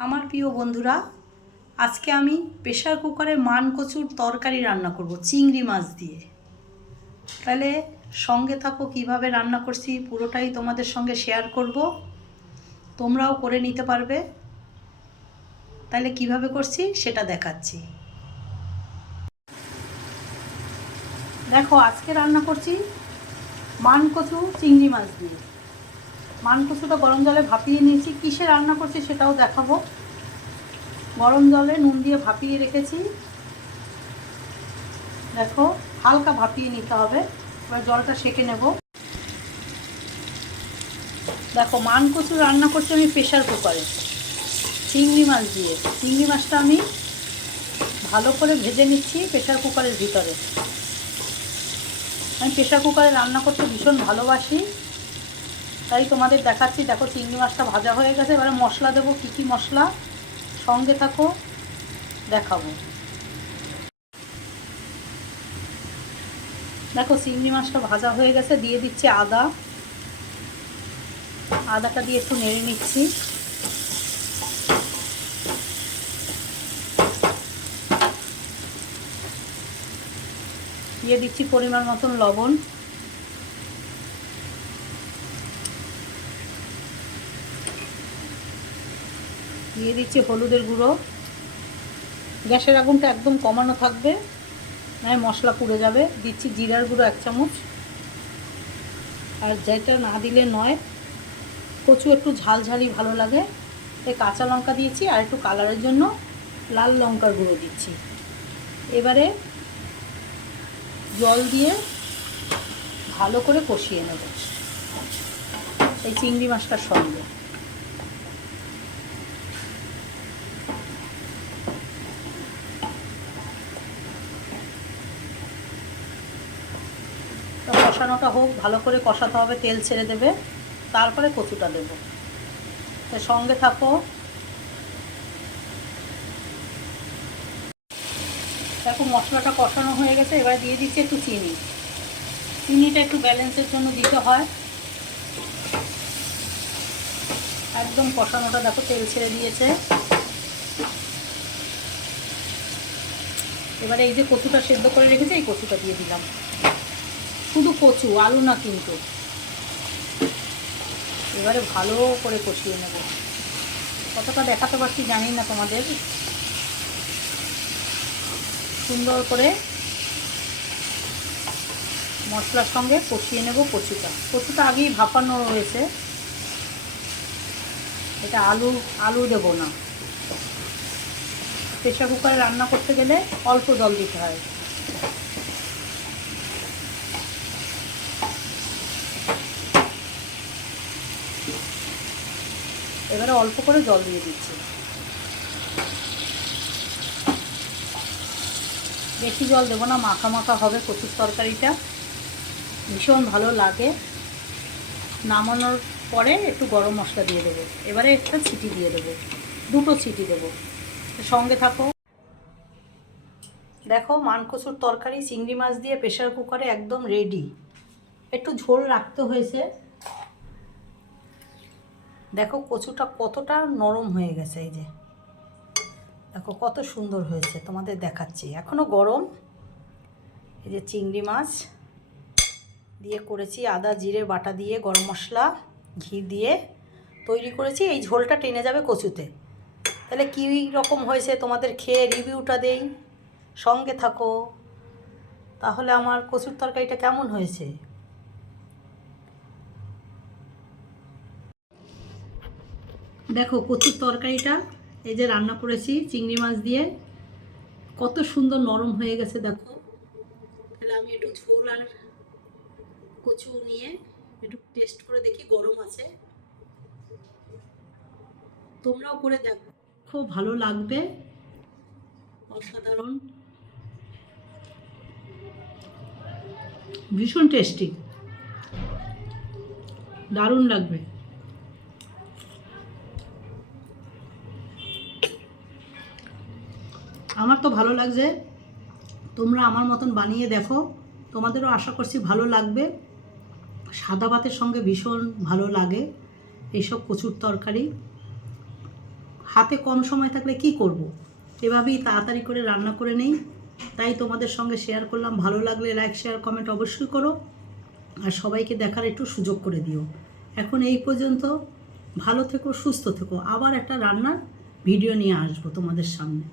আমার প্রিয় বন্ধুরা, আজকে আমি প্রেশার কুকারে মান কচুর তরকারি রান্না করব, চিংড়ি মাছ দিয়ে। তাহলে সঙ্গে থাকো কীভাবে রান্না করছি, পুরোটাই তোমাদের সঙ্গে শেয়ার করব। তোমরাও করে নিতে পারবে। তাহলে কীভাবে করছি, সেটা দেখাচ্ছি। দেখো, আজকে রান্না করছি মান কচু চিংড়ি মাছ দিয়ে। মান কচুটা গরম জলে ভাপিয়ে নিয়েছি, কিসে রান্না করছি সেটাও দেখাবো। গরম জলে নুন দিয়ে ভাপিয়ে রেখেছি। দেখো, হালকা ভাপিয়ে নিতে হবে, এবার জলটা সেকে নেব। দেখো মান কচু রান্না করছি আমি প্রেশার কুকারে। চিংড়ি মাছ দিয়ে। চিংড়ি মাছটা আমি ভালো করে ভেজে নিচ্ছি প্রেশার কুকারের ভিতরে। আমি প্রেশার কুকারে রান্না করতে ভীষণ ভালোবাসি। তাই তোমাদের দেখাচ্ছি, দেখো চিংড়ি মাছটা ভাজা হয়ে গেছে, এবারে মশলা দেবো, কী কী মশলা? সঙ্গে থাকো, দেখাবো। দেখো চিংড়ি মাছটা ভাজা হয়ে গেছে, দিয়ে দিচ্ছি আদা। আদাটা দিয়ে একটু নেড়ে নিচ্ছি। দিয়ে দিচ্ছি পরিমাণ মতন লবণ। দিয়ে দিচ্ছি হলুদের গুঁড়ো। গ্যাসের আগুনটা একদম কমানো থাকবে নয় মশলা পুড়ে যাবে। দিচ্ছি জিরার গুঁড়ো এক চামচ। আর যেটা না দিলে নয়, কচু একটু ঝালঝালি ভালো লাগে। তাই কাঁচা লঙ্কা দিয়েছি আর একটু কালারের জন্য লাল লঙ্কার গুঁড়ো দিচ্ছি। এবারে জল দিয়ে ভালো করে কষিয়ে নেব। এই চিংড়ি মাছটার সঙ্গে তো কষানোটা হোক, ভালো করে কষাতে হবে, তেল ছেড়ে দেবে, তারপরে কচুটা দেবো। তো সঙ্গে থাকো। দেখো মশলাটা কষানো হয়ে গেছে, এবার দিয়ে দিচ্ছি একটু চিনি। চিনিটা একটু ব্যালেন্সের জন্য দিতে হয়। একদম কষানোটা দেখো, তেল ছেড়ে দিয়েছে। এবারে এই যে কচুটা সেদ্ধ করে রেখেছে, এই কচুটা দিয়ে দিলাম। শুধু কচু, আলু না কিন্তু। এবারে ভালো করে কষিয়ে নেব। কতটা দেখাতে পারছি জানি না তোমাদের। সুন্দর করে মশলার সঙ্গে কষিয়ে নেব কচুটা। কচুটা আগেই ভাপানো রয়েছে। এটা আলু আলু দেবো না। প্রেশার কুকারে রান্না করতে গেলে অল্প জল দিতে হয়। এবারে অল্প করে জল দিয়ে দিচ্ছি। বেশি জল দেবো না, মাখা মাখা হবে কচুর তরকারিটা। ভীষণ ভালো লাগে। নামানোর পরে একটু গরম মশলা দিয়ে দেবো। এবারে একটা ছিটি দিয়ে দেবো, দুটো ছিটি দেবো। সঙ্গে থাকো। দেখো, মানকচুর তরকারি, চিংড়ি মাছ দিয়ে প্রেশার কুকারে একদম রেডি একটু ঝোল রাখতে হয়েছে। দেখো কচুটা কতটা নরম হয়ে গেছে এই যে। দেখো কত সুন্দর হয়েছে, তোমাদের দেখাচ্ছি। এখনও গরম। এই যে চিংড়ি মাছ দিয়ে করেছি আদা, জিরে, বাটা দিয়ে, গরম মশলা, ঘি দিয়ে তৈরি করেছি। এই ঝোলটা টেনে যাবে কচুতে। তাহলে কী রকম হয়েছে তোমাদের খেয়ে রিভিউটা দেই। সঙ্গে থাকো। তাহলে আমার কচুর তরকারিটা কেমন হয়েছে? দেখো কচুর তরকারিটা, এই যে রান্না করেছি চিংড়ি মাছ দিয়ে, কত সুন্দর নরম হয়ে গেছে দেখো। তাহলে আমি একটু ঝোল আর কচু নিয়ে একটু টেস্ট করে দেখি, গরম আছে। তোমরাও করে দেখো। খুব ভালো লাগবে। অসাধারণ। ভীষণ টেস্টি দারুণ লাগবে। আমার তো ভালো লাগছে। তোমরা আমার মতন বানিয়ে দেখো। তোমাদেরও আশা করছি ভালো লাগবে। সাদা ভাতের সঙ্গে ভীষণ ভালো লাগে এইসব কচুর তরকারি। হাতে কম সময় থাকলে কি করব। এভাবেই তাড়াতাড়ি করে রান্না করে নেই। তাই তোমাদের সঙ্গে শেয়ার করলাম। ভালো লাগলে লাইক শেয়ার কমেন্ট অবশ্যই করো। আর সবাইকে দেখার একটু সুযোগ করে দিও। এখন এই পর্যন্ত ভালো থেকো, সুস্থ থেকো। আবার একটা রান্নার ভিডিও নিয়ে আসব তোমাদের সামনে।